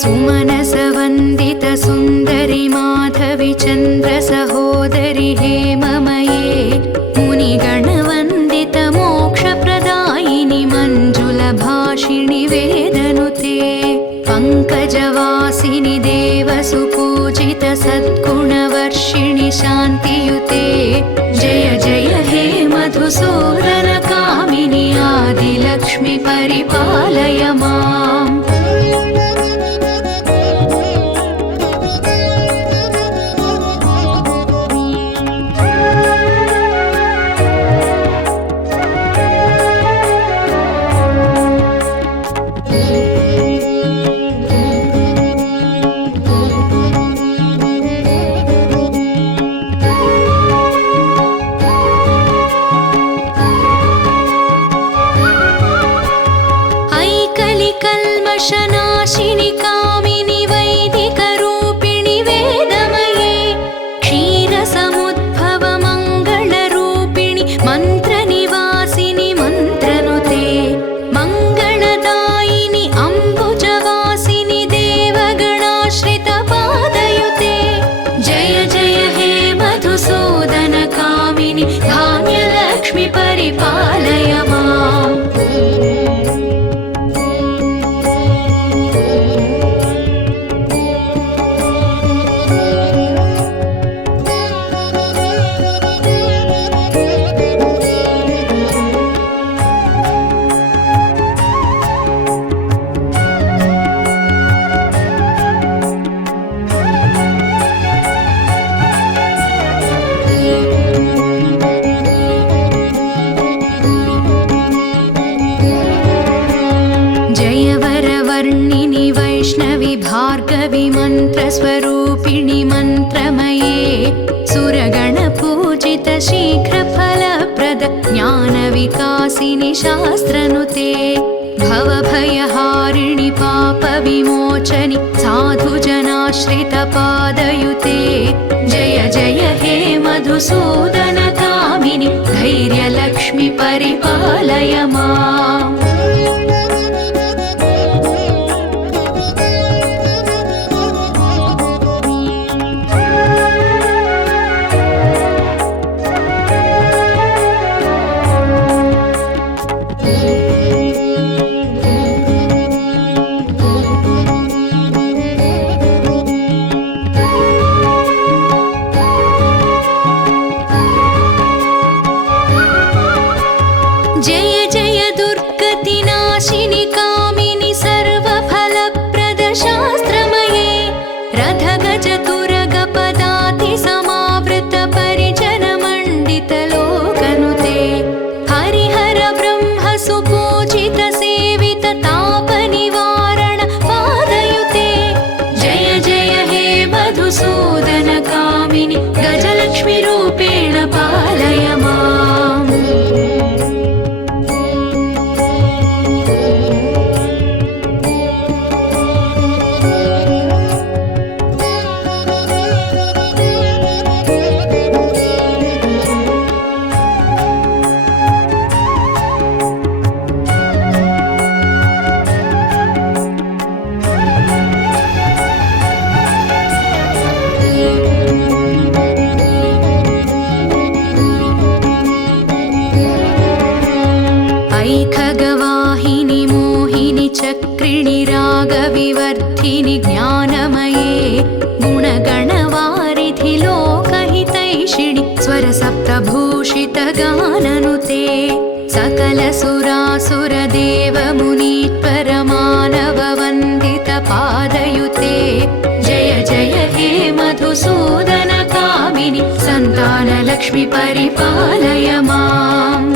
सुमनसवन्दित सुन्दरि माधवि चन्द्र सहोदरि हेममये मुनिगणवन्दित मोक्षप्रदायिनि मञ्जुलभाषिणि वेदनुते पङ्कजवासिनि देवसुपूजित सद्गुणवर्षिणि शान्तियुते जय जय हे मधुसूदन कामिनि आदिलक्ष्मि परिपालय माम्। कल्मषनाशिनि कामिनि वैदिकरूपिणि वेदमये क्षीरसमुद्भव मङ्गलरूपिणि मन्त्रनिवासिनि मन्त्रनुते मङ्गलदायिनि अम्बुजवासिनि देवगणाश्रितपादयुते जय जय हे मधुसूदन कामिनि धान्यलक्ष्मि परिपालय माम्। जयवरवर्णिनि वैष्णवि भार्गवि मन्त्रस्वरूपिणि मन्त्रमये सुरगणपूजित शीघ्रफलप्रद ज्ञानविकासिनि शास्त्रनुते भवभयहारिणि पापविमोचनि साधुजनाश्रितपादयुते जय जय हे मधुसूदन कामिनि धैर्यलक्ष्मि परिपालय माम्। जय जय दुर्गतिनाशिनि कामिनि सर्वफलप्रद शास्त्रमये रथगजतुरगपदाति समावृत परिजनमण्डित लोकनुते हरिहर ब्रह्म सुपूजित सेवित तापनिवारण पादयुते जय जय हे मधुसूदन कामिनि गजलक्ष्मि रूपेण पालय माम्। ऐखगवाहिनि मोहिनि चक्रिणि रागविवर्धिनि ज्ञानमये गुणगणवारिधि लोकहितैषिणि स्वरसप्तभूषित गाननुते सकलसुरासुरदेवमुनीश्वर मानववन्दित पादयुते जय जय हे मधुसूदन कामिनि सन्तानलक्ष्मि परिपालय माम्।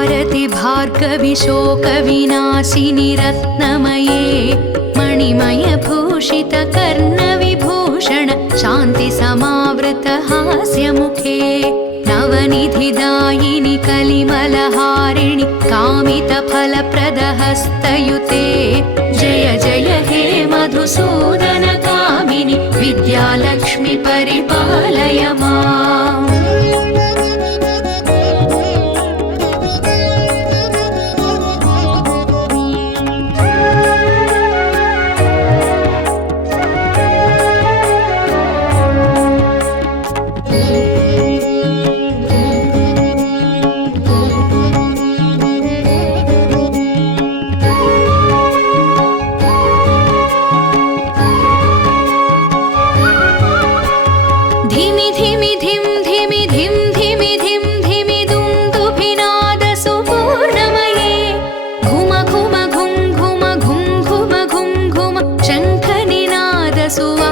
भारति भार्गवि शोकविनाशिनि रत्नमये मणिमयभूषित कर्णविभूषण शान्तिसमावृत हास्यमुखे नवनिधिदायिनि कलिमलहारिणि कामितफलप्रदहस्तयुते जय जय हे मधुसूदन कामिनि विद्यालक्ष्मि परिपालय माम्। धिमि धिमि धिम धिमि धिम धिमि धिम धिमि दुन्दुभिनाद सुपूर्णमये घुम घुम घुम घुम घुम घुम घुम घुम शङ्खनिनाद सुवा